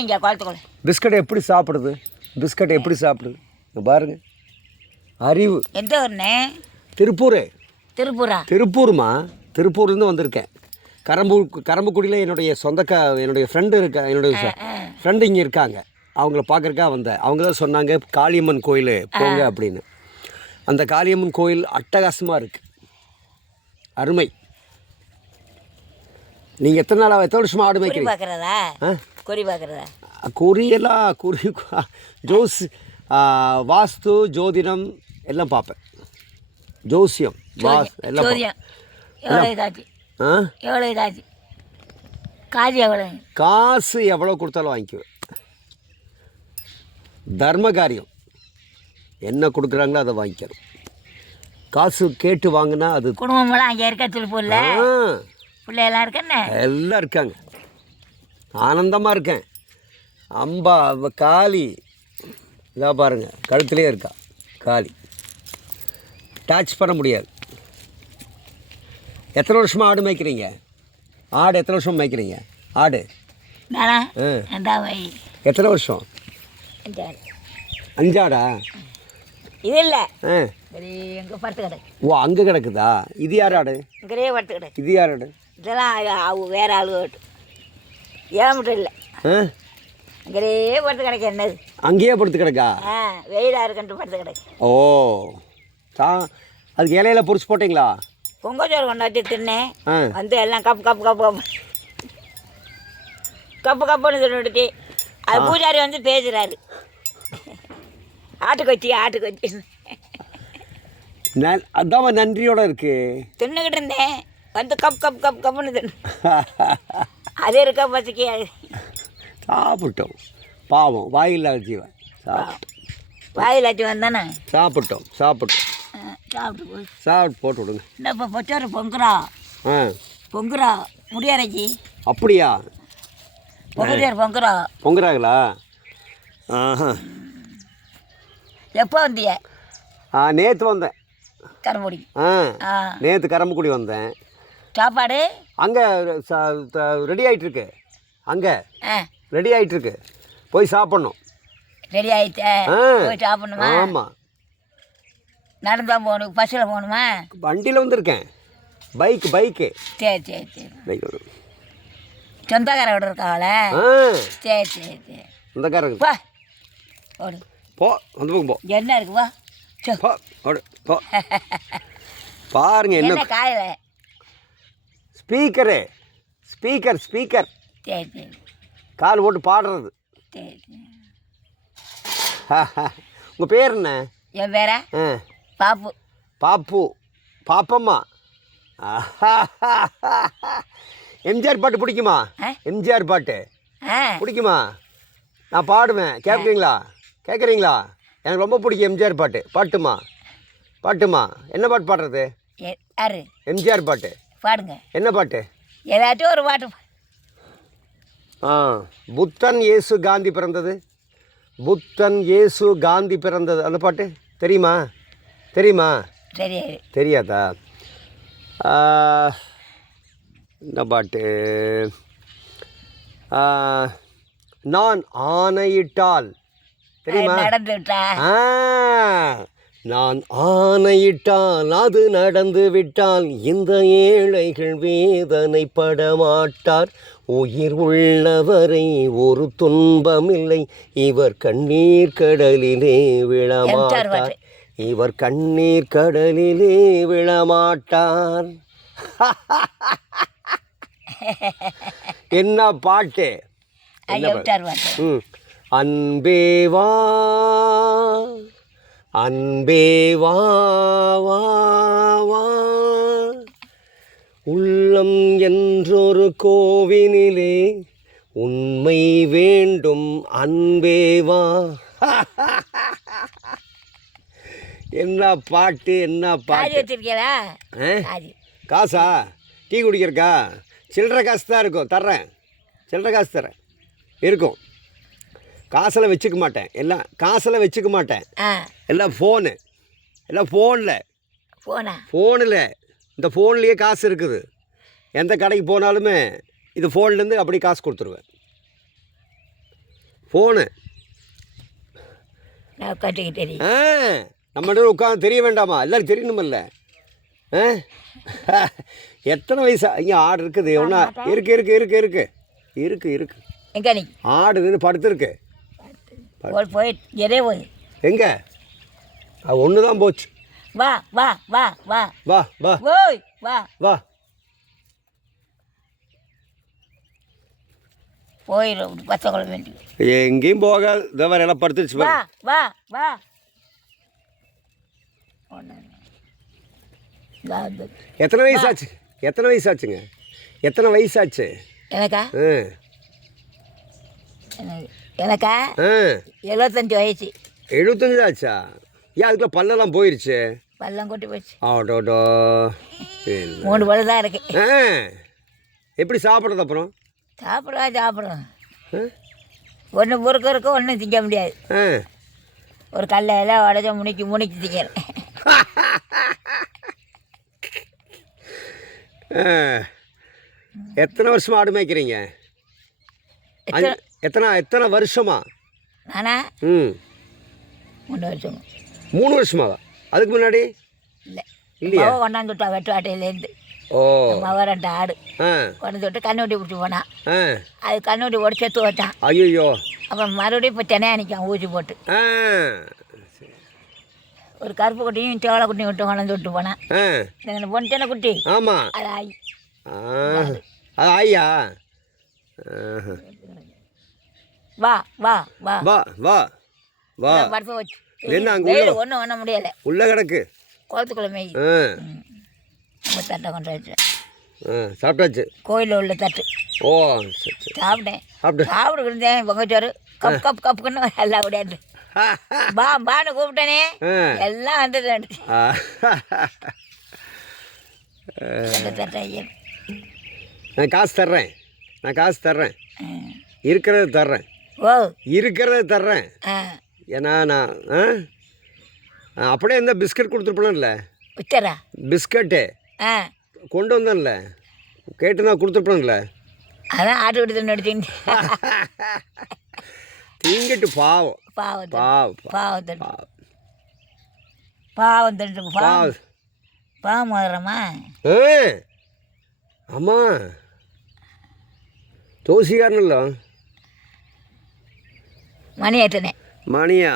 இங்கே குளத்துக்குள்ள பிஸ்கட் எப்படி சாப்பிடுது? பிஸ்கட் எப்படி சாப்பிடுது? இங்கே பாருங்க, அறிவு. எந்த ஊர்ண்ணே? திருப்பூர். திருப்பூரா? திருப்பூர்மா, திருப்பூர்லேருந்து வந்திருக்கேன். கரம்பக்குடியில் என்னுடைய ஃப்ரெண்டு என்னுடைய ஃப்ரெண்டு இங்கே இருக்காங்க. அவங்கள பார்க்குறக்கா வந்தேன். அவங்க தான் சொன்னாங்க காளியம்மன் கோயில் போங்க அப்படின்னு. அந்த காளியம்மன் கோயில் அட்டகாசமாக இருக்குது, அருமை. நீங்கள் எத்தனை வருஷமாக ஆடு மேய்க்கிறீங்க? பார்க்குறதா? குறி பார்க்குறதா? குறி ஜோஸ் வாஸ்து ஜோதிடம் எல்லாம் பார்ப்பேன். ஜோசியம் எல்லாம் எவ்வளோ காட்சி? எவ்வளோ காட்சி? காசு எவ்வளோ? காசு எவ்வளோ கொடுத்தாலும் வாங்கிக்குவேன். தர்ம காரியம் என்ன கொடுக்குறாங்களோ அதை வாங்கிக்கணும். காசு கேட்டு வாங்கினா அது குடும்பமெல்லாம் அங்கே இருக்க திருப்பூரில் பிள்ளையெல்லாம் இருக்கேன்னு எல்லாம் இருக்காங்க. ஆனந்தமாக இருக்கேன். அம்பா காளி இதாக பாருங்கள், கழுத்துலேயே இருக்கா காளி. டச் பண்ண முடியாது. எத்தனை வருஷமாக ஆடு மேய்க்கிறீங்க? ஆடு எத்தனை வருஷம் மேய்க்கிறீங்க? ஆடு எத்தனை வருஷம்? 5 ஆடா? இது இல்லை, எங்கே படுத்து கிடக்கு. ஓ, அங்கே கிடக்குதா? இது யார் ஆடு? இங்கேயே படுத்து கிடக்கு. இது யார் ஆடு? இதெல்லாம் வேறு ஆளு ஏன் மட்டும் இல்லை, இங்கேயே படுத்து கிடக்கு. என்னது அங்கேயே படுத்து கிடக்கா? வெயிலாக இருக்குன்ட்டு படுத்து கிடக்கு. ஓ, அதுக்கு இலையில பொரிச்சு போட்டிங்களா? பொங்கச்சோறு கொண்டு வச்சு தின்னேன். வந்து எல்லாம் cup cup cup cup cup கப்புன்னு சொல்லிட்டு அது பூஜாரி வந்து பேசுகிறாரு. ஆட்டுக்கொச்சி அதான் நன்றியோட இருக்கு. தின்னுக்கிட்டு இருந்தேன், வந்து கப் கப் கப் கப்புன்னு தின்னு. அது இருக்கா பசிக்கு சாப்பிட்டோம். பாவம், வாயில்லா ஜீவன். வாயில்லா ஜீவன் தானே. சாப்பிட்டு போட்டு விடுங்க. இப்போ பொச்சோறு பொங்குறா முடியாரைச்சி. அப்படியா? பொங்குதியார் பொங்குறாங்களா? எப்போ வந்திய? நேற்று வந்தேன். கரம்புடி. நேற்று கரம்புக்குடி வந்தேன். சாப்பாடு அங்கே ரெடி ஆகிட்டுருக்கு. அங்கே ரெடி ஆகிட்டுருக்கு, போய் சாப்பிட்ணும். ரெடி ஆகிட்டு போய் சாப்பிட்ணுமா? ஆமாம். நடந்தான் போகணும், பஸ்ஸில் போகணுமா? வண்டியில் வந்திருக்கேன். பைக்கு. சரி பைக் சொந்தக்கார விட இருக்காங்கள? சரி சொந்தக்காரங்க. போ ஓடு, போ அந்த பக்கம் போ. என்ன இருக்குப்பா? போ பாருங்க என்ன காயில ஸ்பீக்கர். சரி கால் போட்டு பாடுறது. சரி. உங்கள் பேர் என்ன? என் பேரா? பாப்பம்மா. எம்ஜிஆர் பாட்டு பிடிக்குமா? எம்ஜிஆர் பாட்டு பிடிக்குமா? நான் பாடுவேன், கேட்குறீங்களா? எனக்கு ரொம்ப பிடிக்கும் எம்ஜிஆர் பாட்டுமா. என்ன பாட்டு பாடுறது? எம்ஜிஆர் பாட்டு பாடுங்க. என்ன பாட்டு? ஏதாச்சும் ஒரு பாட்டு. புத்தன் இயேசு காந்தி பிறந்தது அந்த பாட்டு தெரியுமா? தெரியாதா? என்ன பாட்டு? நான் ஆணையிட்டால் தெரியுமா? நான் ஆணையிட்டால் அது நடந்து விட்டால் இந்த ஏழைகள் வேதனைப்பட மாட்டார். உயிர் உள்ளவரை ஒரு துன்பமில்லை, இவர் கண்ணீர் கடலிலே விழமாட்டார். என்ன பாட்டு? அன்பே வா உள்ளம் என்றொரு கோவினிலே உண்மை வேண்டும் அன்பே வா. என்ன பாட்டு? வச்சிருக்கீங்களா? காசா? டீ குடிக்கிறக்கா? சில்லறை காசு தான் இருக்கும், தர்றேன். சில்லறை காசு தரேன், இருக்கும். காசில் வச்சுக்க மாட்டேன். எல்லாம் ஃபோனில் இந்த ஃபோன்லேயே காசு இருக்குது. எந்த கடைக்கு போனாலுமே இது ஃபோன்லேருந்து அப்படி காசு கொடுத்துருவேன். ஃபோனு. நான் உட்காந்துக்கிட்டு தெரியும். நம்மகிட்ட உட்காந்து தெரிய வேண்டாமா? எல்லோரும் தெரியணுமில்ல. எத்தனை வயசா? இங்கே ஆடு இருக்குது. ஒன்றா இருக்கு இருக்கு இருக்கு இருக்கு இருக்கு இருக்கு. எங்கே நீ ஆடு நின்று படுத்துருக்கு. போய் எதே போய் எங்கே? அது ஒன்று தான் போச்சு. வா வா வா வா வா வா ஓய் வா வா. போயிடும் பச்சை குழம்பு வேண்டி. எங்கேயும் போகாது. இதை வேறு எல்லாம் படுத்துருச்சு. வா வா வா. எத்தனை வயசாச்சு? எத்தனை வயசாச்சுங்க? எத்தனை வயசாச்சு எனக்கா? எனக்கா 75 வயசு. 75 ஆச்சா? ஏன் அதுக்குள்ள பல்லெல்லாம் போயிடுச்சு? பல்லம் கொட்டி போச்சு. ஆடோடோ. 3 பல்லு தான் இருக்கு. எப்படி சாப்பிட்றது அப்புறம்? சாப்பிடுவோம். ஒன்று பொறுக்க இருக்கும், ஒன்றும் திங்க முடியாது. ஒரு கல்ல எல்லாம் உடச்ச முனிக்கு திங்கிறேன். எத்தனை வருஷமா ஆடு மேய்க்கிறீங்க? எத்தனை வருஷமா? நானா 3 வருஷமா. 3 வருஷமாவா? அதுக்கு முன்னாடி இல்லை இல்லையா? கொண்டாந்து விட்டா வெட்டுவாட்டையிலேருந்து. ஓ மக 2 ஆடு கொண்டு விட்டு கண்ணுட்டி பிடிச்சி போனான். அது கண்ணுட்டி போட்டு செத்து வச்சான். ஐயோ. அப்புறம் மறுபடியும் இப்போ சென்னையா நிற்கான் ஊசி போட்டு. ஒரு கருப்பு குட்டியும் சேவலை குட்டியும் விட்டு கொண்டாந்து விட்டு போனான். பொண்ணு குட்டி. ஆமாம். அது ஆயி. அது ஆயா? வா வா வா வா வா வா. படுத்து வச்சு என்ன அங்கே ஒன்றும் பண்ண முடியலை. உள்ள கிடக்கு குளத்துக்குள்ள மேய். நம்ம தட்டை கொண்டு வச்சு சாப்பிட்டாச்சு. கோயிலில் உள்ள தட்டு. ஓ சரி சரி. சாப்பிட்டு இருந்தேன். பொங்கச்சோறு கப் கப் கப்புக்குன்னு எல்லாம் விடையாது. பான்னு கூப்பிட்டேனே எல்லாம் வந்துட்டு. நான் காசு தர்றேன். இருக்கிறத தர்றேன். ஓ இருக்கிறத தர்றேன். ஏன்னா நான் அப்படியே இருந்தால் பிஸ்கட் கொடுத்துருப்பேன்ல. வித்தரா பிஸ்கட்டு கொண்டு வந்தேன்ல, கேட்டு தான் கொடுத்துருப்பேன்ல. அதான் ஆட்டு விட்டு நடிச்சுங்க. தீங்கிட்டு பாவம் பாவம் பாவம் பாவம் பாவம் தண்டு பாவம் பாவம் முதலமா. ஆமாம் தோசிக்காரனல்ல. மணி ஆயிட்டனே. மணியா?